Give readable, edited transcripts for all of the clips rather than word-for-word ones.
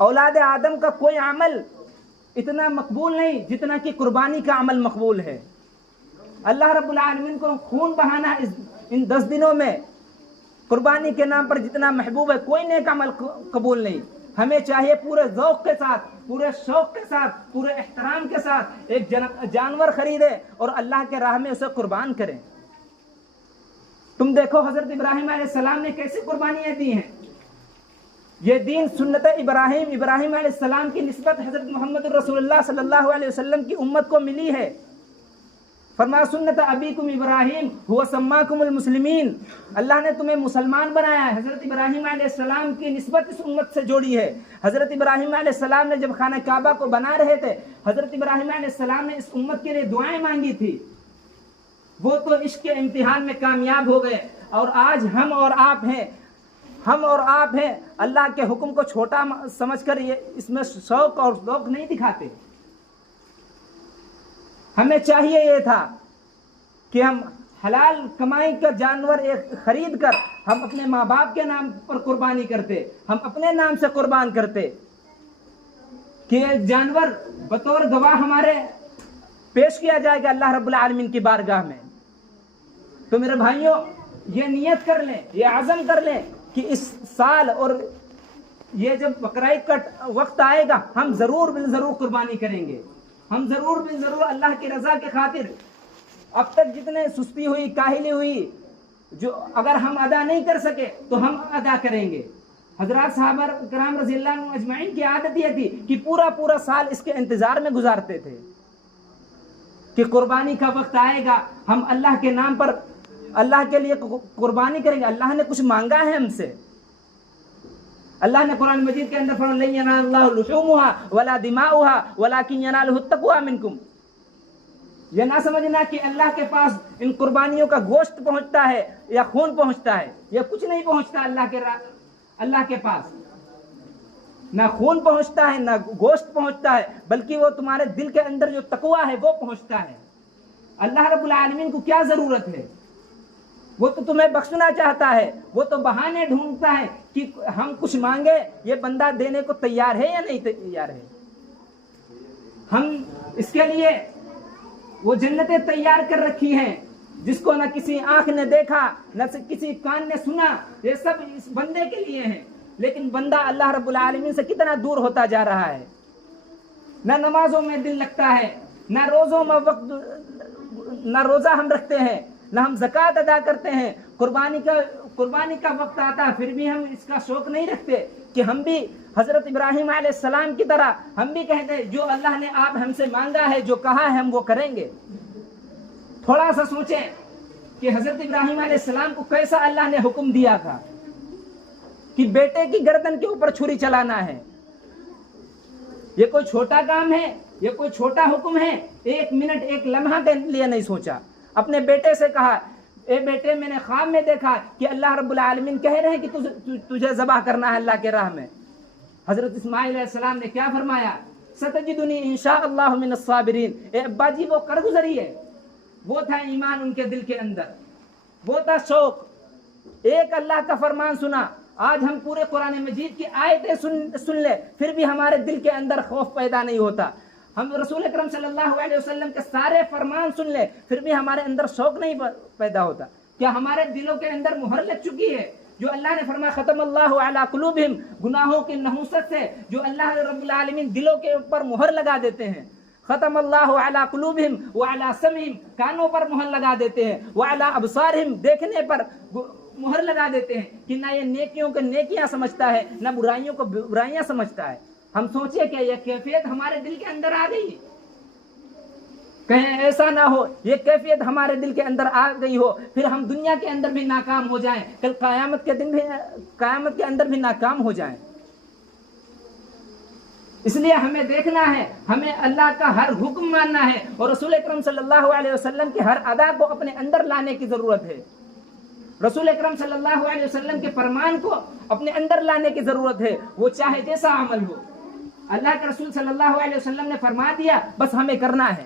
اولاد آدم کا کوئی عمل اتنا مقبول نہیں جتنا کہ قربانی کا عمل مقبول ہے. اللہ رب العالمین کو خون بہانا ان 10 دنوں میں قربانی کے نام پر جتنا محبوب ہے کوئی نیک عمل قبول نہیں. ہمیں چاہیے پورے ذوق کے ساتھ، پورے شوق کے ساتھ، پورے احترام کے ساتھ ایک جانور خریدے اور اللہ کے راہ میں اسے قربان کریں. تم دیکھو حضرت ابراہیم علیہ السلام نے کیسی قربانیاں دی ہیں. یہ دین سنت ابراہیم علیہ السلام کی نسبت حضرت محمد رسول اللہ صلی اللہ علیہ وسلم کی امت کو ملی ہے. فرمایا سنت ابیکم ابراہیم هو سماکم المسلمین. اللہ نے تمہیں مسلمان بنایا ہے. حضرت ابراہیم علیہ السلام کی نسبت اس امت سے جوڑی ہے. حضرت ابراہیم علیہ السلام نے جب خانہ کعبہ کو بنا رہے تھے، حضرت ابراہیم علیہ السلام نے اس امت کے لیے دعائیں مانگی تھی. وہ تو عشق کے امتحان میں کامیاب ہو گئے، اور آج ہم اور آپ ہیں اللہ کے حکم کو چھوٹا سمجھ کر یہ اس میں شوق اور ذوق نہیں دکھاتے. ہمیں چاہیے یہ تھا کہ ہم حلال کمائی کا جانور ایک خرید کر ہم اپنے ماں باپ کے نام پر قربانی کرتے، ہم اپنے نام سے قربان کرتے کہ ایک جانور بطور گواہ ہمارے پیش کیا جائے گا اللہ رب العالمین کی بارگاہ میں. تو میرے بھائیوں، یہ نیت کر لیں، یہ عزم کر لیں کہ اس سال اور یہ جب بقرعید کا وقت آئے گا ہم ضرور بالضرور قربانی کریں گے. ہم ضرور بالضرور اللہ کی رضا کی خاطر اب تک جتنے سستی ہوئی، کاہلی ہوئی، جو اگر ہم ادا نہیں کر سکے تو ہم ادا کریں گے. حضرات صحابہ کرام رضی اللہ عنہم اجمعین کی عادت یہ تھی کہ پورا سال اس کے انتظار میں گزارتے تھے کہ قربانی کا وقت آئے گا، ہم اللہ کے نام پر اللہ کے لیے قربانی کریں گے. اللہ نے کچھ مانگا ہے ہم سے. اللہ نے قرآن مجید کے اندر فرمایا لن ینال اللہ لحومها ولا دماؤها ولكن يناله التقوى منكم. یہ نہ سمجھنا کہ اللہ کے پاس ان قربانیوں کا گوشت پہنچتا ہے یا خون پہنچتا ہے. یہ کچھ نہیں پہنچتا اللہ کے پاس. نہ خون پہنچتا ہے، نہ گوشت پہنچتا ہے، بلکہ وہ تمہارے دل کے اندر جو تقوی ہے وہ پہنچتا ہے. اللہ رب العالمین کو کیا ضرورت ہے؟ وہ تو تمہیں بخشنا چاہتا ہے. وہ تو بہانے ڈھونڈتا ہے کہ ہم کچھ مانگے، یہ بندہ دینے کو تیار ہے یا نہیں تیار ہے. ہم اس کے لیے وہ جنتیں تیار کر رکھی ہیں جس کو نہ کسی آنکھ نے دیکھا، نہ کسی کان نے سنا. یہ سب اس بندے کے لیے ہیں. لیکن بندہ اللہ رب العالمین سے کتنا دور ہوتا جا رہا ہے. نہ نمازوں میں دل لگتا ہے، نہ روزوں میں نہ روزہ ہم رکھتے ہیں، نہ ہم زکوٰۃ ادا کرتے ہیں. قربانی کا وقت آتا ہے پھر بھی ہم اس کا شوق نہیں رکھتے کہ ہم بھی حضرت ابراہیم علیہ السلام کی طرح ہم بھی کہتے ہیں جو اللہ نے آپ ہم سے مانگا ہے، جو کہا ہے ہم وہ کریں گے. تھوڑا سا سوچیں کہ حضرت ابراہیم علیہ السلام کو کیسا اللہ نے حکم دیا تھا کہ بیٹے کی گردن کے اوپر چھری چلانا ہے. یہ کوئی چھوٹا کام ہے، یہ کوئی چھوٹا حکم ہے. 1 منٹ 1 لمحہ کے لیے نہیں سوچا. اپنے بیٹے سے کہا اے بیٹے میں نے خواب میں دیکھا کہ اللہ رب العالمین کہہ رہے ہیں کہ تجھے ذبح کرنا ہے اللہ کے راہ میں. حضرت اسماعیل علیہ السلام نے کیا فرمایا؟ ستجدنی انشاء اللہ من الصابرین. اے ابا جی وہ کر گزری ہے. وہ تھا ایمان ان کے دل کے اندر، وہ تھا شوق. ایک اللہ کا فرمان سنا. آج ہم پورے قرآن مجید کی آیتیں سن لے پھر بھی ہمارے دل کے اندر خوف پیدا نہیں ہوتا. ہم رسول اکرم صلی اللہ علیہ وسلم کے سارے فرمان سن لے پھر بھی ہمارے اندر شوق نہیں پیدا ہوتا. کیا ہمارے دلوں کے اندر مہر لگ چکی ہے؟ جو اللہ نے فرمایا ختم اللہ علی قلوبہم، گناہوں کی نحوست سے جو اللہ رب العالمین دلوں کے اوپر مہر لگا دیتے ہیں. ختم اللہ علی قلوبہم وعلی سمعہم، کانوں پر مہر لگا دیتے ہیں. وعلی ابصارہم، دیکھنے پر مہر لگا دیتے ہیں کہ نہ یہ نیکیوں کو نیکیاں سمجھتا ہے، نہ برائیوں کو برائیاں سمجھتا ہے. ہم سوچئے کہ یہ کیفیت ہمارے دل کے اندر آ گئی. کہیں ایسا نہ ہو یہ کیفیت ہمارے دل کے اندر آ گئی ہو پھر ہم دنیا کے اندر بھی ناکام ہو جائیں، کل قیامت کے اندر بھی ناکام ہو جائیں. اس لیے ہمیں دیکھنا ہے، ہمیں اللہ کا ہر حکم ماننا ہے اور رسول اکرم صلی اللہ علیہ وسلم کے ہر ادا کو اپنے اندر لانے کی ضرورت ہے. رسول اکرم صلی اللہ علیہ وسلم کے فرمان کو اپنے اندر لانے کی ضرورت ہے، وہ چاہے جیسا عمل ہو. اللہ کے رسول صلی اللہ علیہ وسلم نے فرما دیا، بس ہمیں کرنا ہے.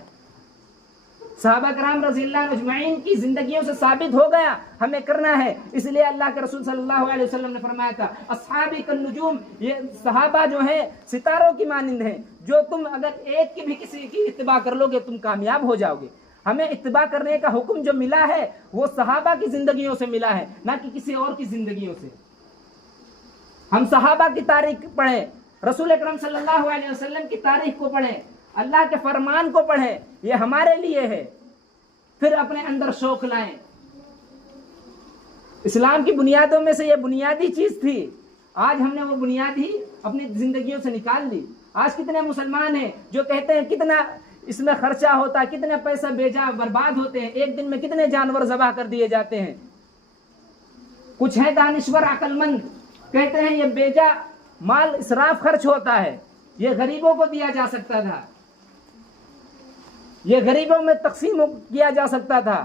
صحابہ کرام رضی اللہ عنہ اجمعین کی زندگیوں سے ثابت ہو گیا ہمیں کرنا ہے. اس لیے اللہ کے رسول صلی اللہ علیہ وسلم نے فرمایا تھا اصحابی کالنجوم، یہ صحابہ جو ہیں ستاروں کی مانند ہیں، جو تم اگر ایک کی بھی کسی کی اتباع کر لو گے تم کامیاب ہو جاؤ گے. ہمیں اتباع کرنے کا حکم جو ملا ہے وہ صحابہ کی زندگیوں سے ملا ہے، نہ کہ کسی اور کی زندگیوں سے. ہم صحابہ کی تاریخ پڑھیں، رسول اکرم صلی اللہ علیہ وسلم کی تاریخ کو پڑھیں، اللہ کے فرمان کو پڑھیں، یہ ہمارے لیے ہے. پھر اپنے اندر شوق لائیں. اسلام کی بنیادوں میں سے یہ بنیادی چیز تھی، آج ہم نے وہ بنیاد ہی اپنی زندگیوں سے نکال لی. آج کتنے مسلمان ہیں جو کہتے ہیں کتنا اس میں خرچہ ہوتا ہے، کتنے پیسہ بیجا برباد ہوتے ہیں، ایک دن میں کتنے جانور ذبح کر دیے جاتے ہیں. کچھ ہیں دانشور عقل مند کہتے ہیں یہ بیجا مال اسراف خرچ ہوتا ہے، یہ غریبوں کو دیا جا سکتا تھا، یہ غریبوں میں تقسیم کیا جا سکتا تھا.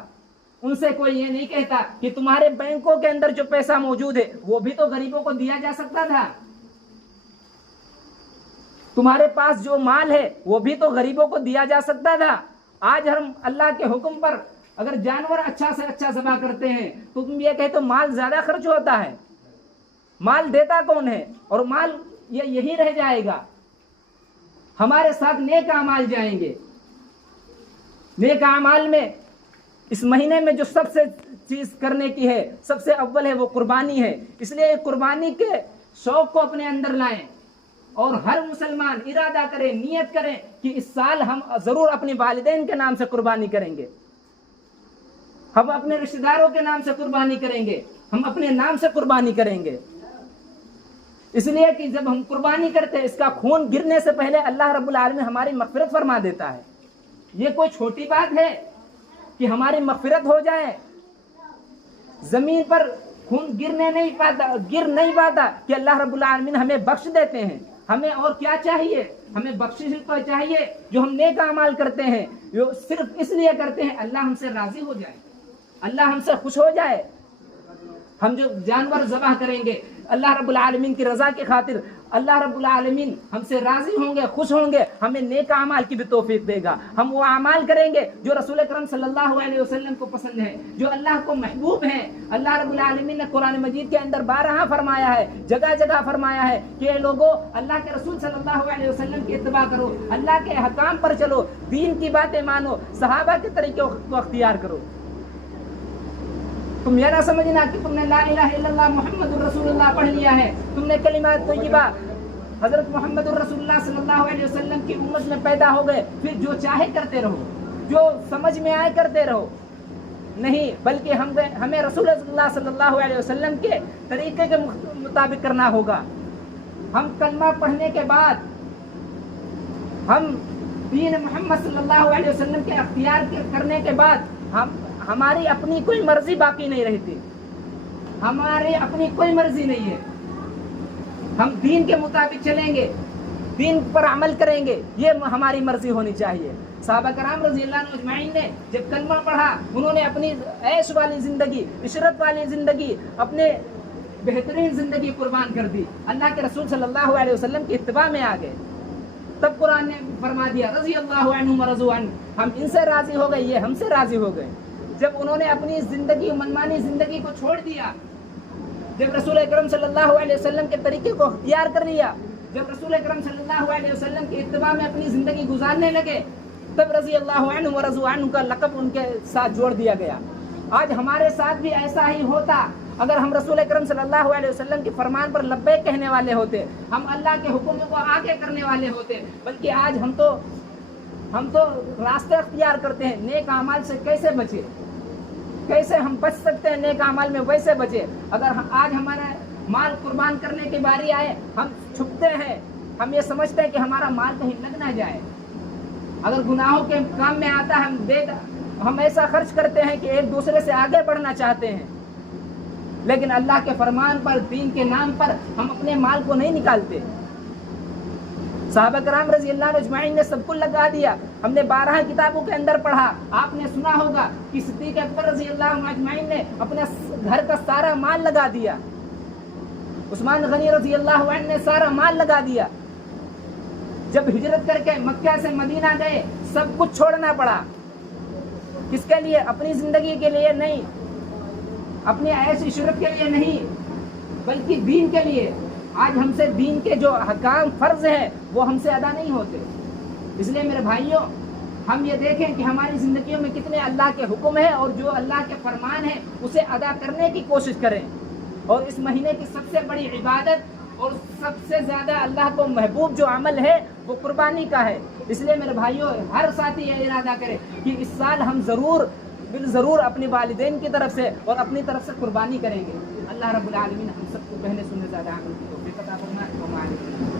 ان سے کوئی یہ نہیں کہتا کہ تمہارے بینکوں کے اندر جو پیسہ موجود ہے وہ بھی تو غریبوں کو دیا جا سکتا تھا، تمہارے پاس جو مال ہے وہ بھی تو غریبوں کو دیا جا سکتا تھا. آج ہم اللہ کے حکم پر اگر جانور اچھا سے اچھا ذبح کرتے ہیں تو تم یہ کہتے ہو مال زیادہ خرچ ہوتا ہے. مال دیتا کون ہے؟ اور مال یہی رہ جائے گا. ہمارے ساتھ نیک اعمال جائیں گے. نیک اعمال میں اس مہینے میں جو سب سے چیز کرنے کی ہے، سب سے اول ہے وہ قربانی ہے. اس لیے قربانی کے شوق کو اپنے اندر لائیں اور ہر مسلمان ارادہ کرے، نیت کرے کہ اس سال ہم ضرور اپنے والدین کے نام سے قربانی کریں گے، ہم اپنے رشتہ داروں کے نام سے قربانی کریں گے، ہم اپنے نام سے قربانی کریں گے. اس لیے کہ جب ہم قربانی کرتے ہیں اس کا خون گرنے سے پہلے اللہ رب العالمین ہماری مغفرت فرما دیتا ہے. یہ کوئی چھوٹی بات ہے کہ ہماری مغفرت ہو جائے؟ زمین پر خون گر نہیں پاتا کہ اللہ رب العالمین ہمیں بخش دیتے ہیں. ہمیں اور کیا چاہیے؟ ہمیں بخشش تو چاہیے. جو ہم نیک اعمال کرتے ہیں جو صرف اس لیے کرتے ہیں اللہ ہم سے راضی ہو جائے، اللہ ہم سے خوش ہو جائے. ہم جو جانور ذبح کریں گے اللہ رب العالمین کی رضا کی خاطر، اللہ رب العالمین ہم سے راضی ہوں گے، خوش ہوں گے، ہمیں نیک اعمال کی بھی توفیق دے گا. ہم وہ اعمال کریں گے جو رسول اکرم صلی اللہ علیہ وسلم کو پسند ہے، جو اللہ کو محبوب ہیں. اللہ رب العالمین نے قرآن مجید کے اندر بارہا فرمایا ہے، جگہ جگہ فرمایا ہے کہ اے لوگو اللہ کے رسول صلی اللہ علیہ وسلم کی اتباع کرو، اللہ کے احکام پر چلو، دین کی باتیں مانو، صحابہ کے طریقے کو اختیار کرو. تم یہ نہ سمجھنا کہ تم نے لا الہ الا اللہ محمد الرسول اللہ پڑھ لیا ہے، تم نے کلمات طیبہ حضرت محمد الرسول اللہ صلی اللہ علیہ وسلم کی امت میں پیدا ہو گئے، پھر جو چاہے کرتے رہو، جو سمجھ میں آئے کرتے رہو. نہیں، بلکہ ہمیں رسول اللہ صلی اللہ علیہ وسلم کے طریقے کے مطابق کرنا ہوگا. ہم کلمہ پڑھنے کے بعد ہم دین محمد صلی اللہ علیہ وسلم کے اختیار کرنے کے بعد ہماری اپنی کوئی مرضی باقی نہیں رہتی، ہماری اپنی کوئی مرضی نہیں ہے. ہم دین کے مطابق چلیں گے، دین پر عمل کریں گے، یہ ہماری مرضی ہونی چاہیے. صحابہ کرام رضی اللہ عنہ اجمعین نے جب کلمہ پڑھا انہوں نے اپنی عیش والی زندگی، عشرت والی زندگی، اپنے بہترین زندگی قربان کر دی، اللہ کے رسول صلی اللہ علیہ وسلم کی اتباع میں آ گئے. تب قرآن نے فرما دیا رضی اللہ عنہم ورضوا عنہ، ہم ان سے راضی ہو گئے، یہ ہم سے راضی ہو گئے. جب انہوں نے اپنی زندگی، منمانی زندگی کو چھوڑ دیا، جب رسول اکرم صلی اللہ علیہ وسلم کے طریقے کو اختیار کر لیا، جب رسول اکرم صلی اللہ علیہ وسلم کی اتباع میں اپنی زندگی گزارنے لگے، تب رضی اللہ عنہ ورضوا عنہ کا لقب ان کے ساتھ جوڑ دیا گیا. آج ہمارے ساتھ بھی ایسا ہی ہوتا اگر ہم رسول اکرم صلی اللہ علیہ وسلم کے فرمان پر لبیک کہنے والے ہوتے، ہم اللہ کے حکم کو آگے کرنے والے ہوتے. بلکہ آج ہم تو راستے اختیار کرتے ہیں نیک اعمال سے کیسے بچے، کیسے ہم بچ سکتے ہیں نیک اعمال میں ویسے بچے. اگر آج ہمارا مال قربان کرنے کی باری آئے ہم چھپتے ہیں، ہم یہ سمجھتے ہیں کہ ہمارا مال کہیں لگ نہ جائے. اگر گناہوں کے کام میں آتا ہے ہم ایسا خرچ کرتے ہیں کہ ایک دوسرے سے آگے بڑھنا چاہتے ہیں، لیکن اللہ کے فرمان پر، دین کے نام پر ہم اپنے مال کو نہیں نکالتے. صحابہ کرام رضی اللہ عنہ اجمعین نے سب کو لگا دیا. ہم نے 12 کتابوں کے اندر پڑھا، آپ نے سنا ہوگا کہ صدیق اکبر رضی اللہ عنہ اجمعین نے اپنے گھر کا سارا مال لگا دیا، عثمان غنی رضی اللہ عنہ نے سارا مال لگا دیا. جب ہجرت کر کے مکہ سے مدینہ گئے سب کچھ چھوڑنا پڑا، کس کے لیے؟ اپنی زندگی کے لیے نہیں، اپنی عیش عشرت کے لیے نہیں، بلکہ دین کے لیے۔ آج ہم سے دین کے جو احکام فرض ہیں وہ ہم سے ادا نہیں ہوتے۔ اس لیے میرے بھائیوں، ہم یہ دیکھیں کہ ہماری زندگیوں میں کتنے اللہ کے حکم ہیں، اور جو اللہ کے فرمان ہیں اسے ادا کرنے کی کوشش کریں۔ اور اس مہینے کی سب سے بڑی عبادت اور سب سے زیادہ اللہ کو محبوب جو عمل ہے وہ قربانی کا ہے۔ اس لیے میرے بھائیوں، ہر ساتھی یہ ارادہ کرے کہ اس سال ہم ضرور اپنے والدین کی طرف سے اور اپنی طرف سے قربانی کریں گے۔ اللہ رب العالمین ہم سب کو کہنے سننے زیادہ عمل کی توفیق عطا فرمائے۔